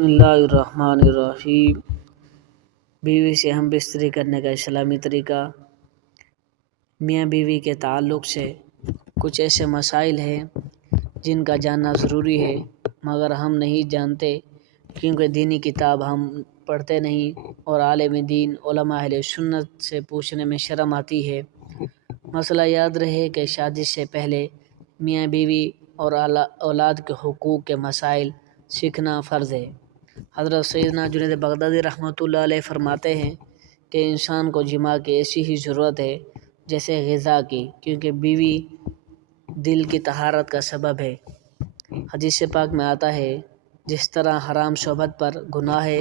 بسم اللہ الرحمن الرحیم۔ بیوی سے ہم بستری کرنے کا اسلامی طریقہ۔ میاں بیوی کے تعلق سے کچھ ایسے مسائل ہیں جن کا جاننا ضروری ہے، مگر ہم نہیں جانتے کیونکہ دینی کتاب ہم پڑھتے نہیں، اور عالم دین علماء اہل سنت سے پوچھنے میں شرم آتی ہے۔ مسئلہ یاد رہے کہ شادی سے پہلے میاں بیوی اور اولاد کے حقوق کے مسائل سیکھنا فرض ہے۔ حضرت سیدنا جنید بغدادی رحمۃ اللہ علیہ فرماتے ہیں کہ انسان کو جماع کی ایسی ہی ضرورت ہے جیسے غذا کی، کیونکہ بیوی دل کی طہارت کا سبب ہے۔ حدیث پاک میں آتا ہے، جس طرح حرام صحبت پر گناہ ہے،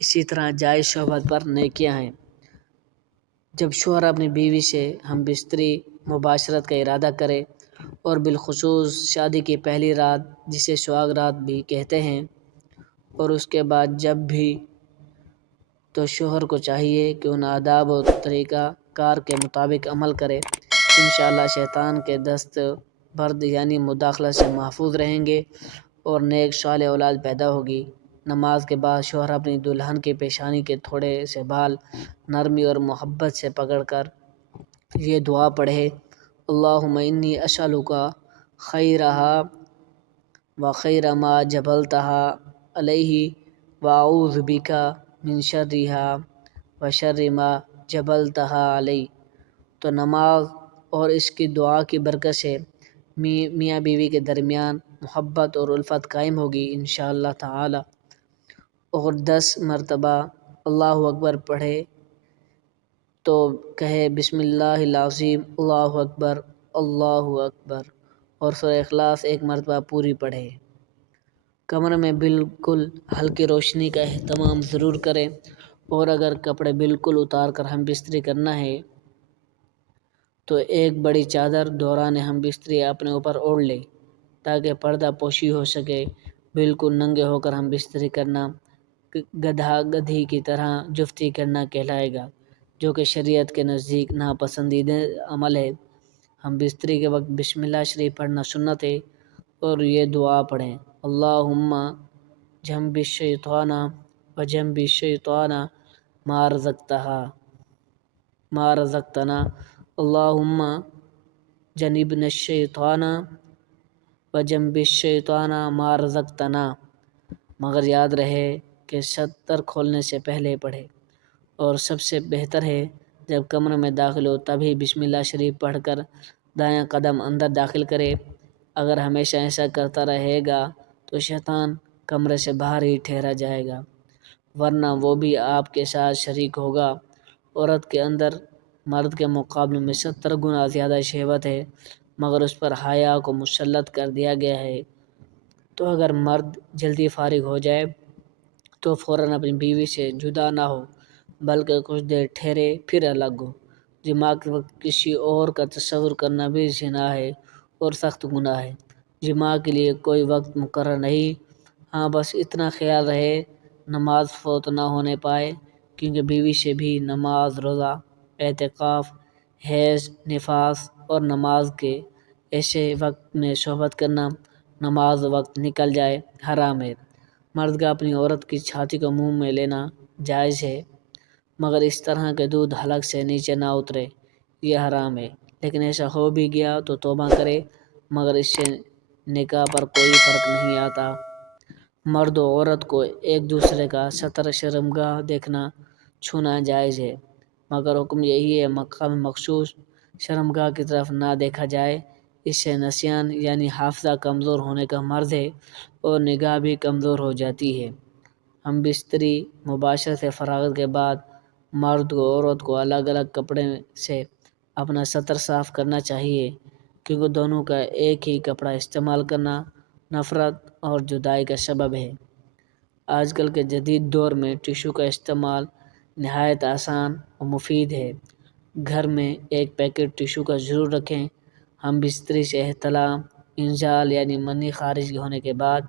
اسی طرح جائز صحبت پر نیکیاں ہیں۔ جب شوہر اپنی بیوی سے ہم بستری مباشرت کا ارادہ کرے، اور بالخصوص شادی کی پہلی رات جسے سہاگ رات بھی کہتے ہیں، اور اس کے بعد جب بھی، تو شوہر کو چاہیے کہ ان آداب و طریقہ کار کے مطابق عمل کرے۔ انشاءاللہ شیطان کے دست برد یعنی مداخلت سے محفوظ رہیں گے اور نیک صالح اولاد پیدا ہوگی۔ نماز کے بعد شوہر اپنی دلہن کی پیشانی کے تھوڑے سے بال نرمی اور محبت سے پکڑ کر یہ دعا پڑھے، اللہم انی اسألک خیرہا و خیر ما جبلتہا علیہ واعوذ بک من شرہا و شر ما جبلتہا علیہ۔ تو نماز اور اس کی دعا کی برکت سے میاں بیوی کے درمیان محبت اور الفت قائم ہوگی انشاءاللہ تعالی۔ اور 10 مرتبہ اللہ اکبر پڑھے تو کہے بسم اللہ العظیم اللہ اکبر اللہ اکبر، اور سورہ اخلاص 1 مرتبہ پوری پڑھے۔ کمرے میں بالکل ہلکی روشنی کا اہتمام ضرور کریں، اور اگر کپڑے بالکل اتار کر ہم بستری کرنا ہے تو ایک بڑی چادر دوران ہم بستری اپنے اوپر اوڑھ لے تاکہ پردہ پوشی ہو سکے۔ بالکل ننگے ہو کر ہم بستری کرنا گدھا گدھی کی طرح جفتی کرنا کہلائے گا، جو کہ شریعت کے نزدیک ناپسندیدہ عمل ہے۔ ہم بستری کے وقت بسم اللہ شریف پڑھنا سنت ہے، اور یہ دعا پڑھیں، اللہم جنب الشیطان و جنب الشیطان ما رزقتنا، اللہم جنبنا الشیطان و جنب الشیطان ما رزقتنا۔ مگر یاد رہے کہ سطر کھولنے سے پہلے پڑھے، اور سب سے بہتر ہے جب کمرے میں داخل ہو تبھی بسم اللہ شریف پڑھ کر دایاں قدم اندر داخل کرے۔ اگر ہمیشہ ایسا کرتا رہے گا تو شیطان کمرے سے باہر ہی ٹھہرا جائے گا، ورنہ وہ بھی آپ کے ساتھ شریک ہوگا۔ عورت کے اندر مرد کے مقابلے میں 70 گنا زیادہ شہوت ہے، مگر اس پر حیا کو مسلط کر دیا گیا ہے۔ تو اگر مرد جلدی فارغ ہو جائے تو فوراً اپنی بیوی سے جدا نہ ہو، بلکہ کچھ دیر ٹھہرے پھر الگ ہو۔ جماع کے وقت کسی اور کا تصور کرنا بھی زنا ہے اور سخت گناہ ہے۔ جماع کے لیے کوئی وقت مقرر نہیں، ہاں بس اتنا خیال رہے نماز فوت نہ ہونے پائے، کیونکہ بیوی سے بھی نماز، روزہ، اعتکاف، حیض، نفاس اور نماز کے ایسے وقت میں صحبت کرنا، نماز وقت نکل جائے، حرام ہے۔ مرد کا اپنی عورت کی چھاتی کو منہ میں لینا جائز ہے، مگر اس طرح کہ دودھ حلق سے نیچے نہ اترے، یہ حرام ہے۔ لیکن ایسا ہو بھی گیا تو توبہ کرے، مگر اس سے نکاح پر کوئی فرق نہیں آتا۔ مرد و عورت کو ایک دوسرے کا ستر شرمگاہ دیکھنا، چھونا جائز ہے، مگر حکم یہی ہے مقام مخصوص شرمگاہ کی طرف نہ دیکھا جائے، اس سے نسیان یعنی حافظہ کمزور ہونے کا مرض ہے، اور نگاہ بھی کمزور ہو جاتی ہے۔ ہم بستری مباشرت سے فراغت کے بعد مرد و عورت کو الگ الگ کپڑے سے اپنا ستر صاف کرنا چاہیے، کیونکہ دونوں کا ایک ہی کپڑا استعمال کرنا نفرت اور جدائی کا سبب ہے۔ آج کل کے جدید دور میں ٹشو کا استعمال نہایت آسان و مفید ہے۔ گھر میں ایک پیکٹ ٹشو کا ضرور رکھیں۔ ہم بستری سے احتلام، انزال یعنی منی خارج ہونے کے بعد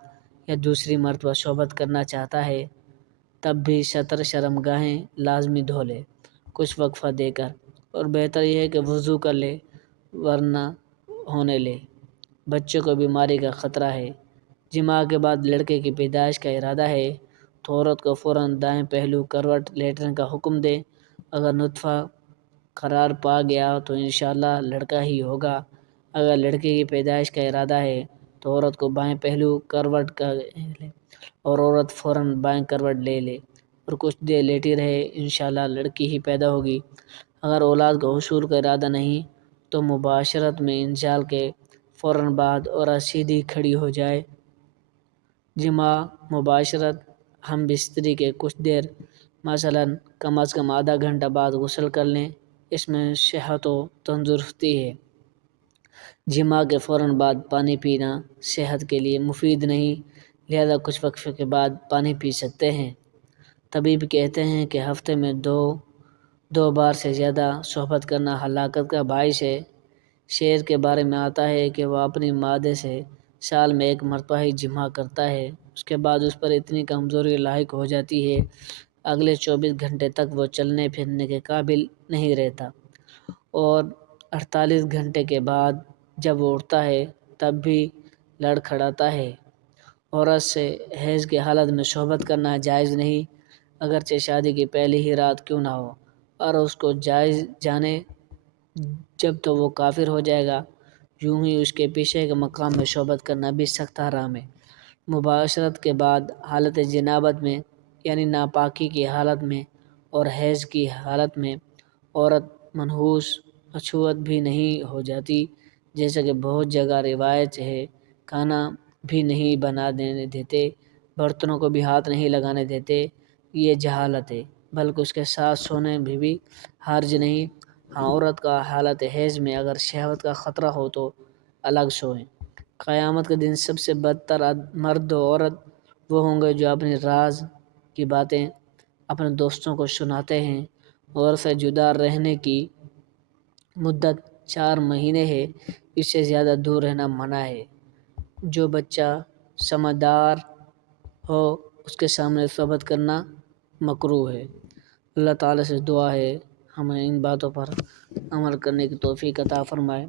یا دوسری مرتبہ صحبت کرنا چاہتا ہے، تب بھی ستر شرمگاہیں لازمی دھو لے کچھ وقفہ دے کر، اور بہتر یہ ہے کہ وضو کر لے ورنہ ہونے لے، بچوں کو بیماری کا خطرہ ہے۔ جماع کے بعد لڑکے کی پیدائش کا ارادہ ہے تو عورت کو فوراً دائیں پہلو کروٹ لیٹنے کا حکم دے۔ اگر نطفہ قرار پا گیا تو انشاءاللہ لڑکا ہی ہوگا۔ اگر لڑکے کی پیدائش کا ارادہ ہے تو عورت کو بائیں پہلو کروٹ کا لے اور عورت فوراً بائیں کروٹ لے لے اور کچھ دیر لیٹی رہے، انشاءاللہ لڑکی ہی پیدا ہوگی۔ اگر اولاد کا حصول کا ارادہ نہیں تو مباشرت میں انزال کے فوراً بعد عورت سیدھی کھڑی ہو جائے۔ جماع مباشرت ہم بستری کے کچھ دیر مثلاً کم از کم آدھا گھنٹہ بعد غسل کر لیں، اس میں صحت و تندرستی ہے۔ جماع کے فوراً بعد پانی پینا صحت کے لیے مفید نہیں، لہذا کچھ وقفے کے بعد پانی پی سکتے ہیں۔ طبیب کہتے ہیں کہ ہفتے میں دو بار سے زیادہ صحبت کرنا ہلاکت کا باعث ہے۔ شیر کے بارے میں آتا ہے کہ وہ اپنی مادے سے سال میں 1 مرتبہ ہی جماع کرتا ہے، اس کے بعد اس پر اتنی کمزوری لاحق ہو جاتی ہے اگلے 24 گھنٹے تک وہ چلنے پھرنے کے قابل نہیں رہتا، اور 48 گھنٹے کے بعد جب وہ اٹھتا ہے تب بھی لڑکھڑاتا ہے۔ عورت سے حیض کی حالت میں صحبت کرنا جائز نہیں، اگرچہ شادی کی پہلی ہی رات کیوں نہ ہو، اور اس کو جائز جانے جب تو وہ کافر ہو جائے گا۔ یوں ہی اس کے پیشے کے مقام میں صحبت کرنا بھی سخت حرام ہے۔ مباشرت کے بعد حالت جنابت میں یعنی ناپاکی کی حالت میں اور حیض کی حالت میں عورت منحوس اچھوت بھی نہیں ہو جاتی، جیسا کہ بہت جگہ روایت ہے۔ کھانا بھی نہیں بنانے دیتے، برتنوں کو بھی ہاتھ نہیں لگانے دیتے، یہ جہالت ہے، بلکہ اس کے ساتھ سونے بھی حرج نہیں۔ ہاں، عورت کا حالت حیض میں اگر شہوت کا خطرہ ہو تو الگ سوئیں۔ قیامت کے دن سب سے بدتر مرد و عورت وہ ہوں گے جو اپنے راز کی باتیں اپنے دوستوں کو سناتے ہیں۔ عورت سے جدا رہنے کی مدت 4 مہینے ہے، اس سے زیادہ دور رہنا منع ہے۔ جو بچہ سمجھدار ہو اس کے سامنے صحبت کرنا مکروہ ہے۔ اللہ تعالیٰ سے دعا ہے ہمیں ان باتوں پر عمل کرنے کی توفیق عطا فرمائے۔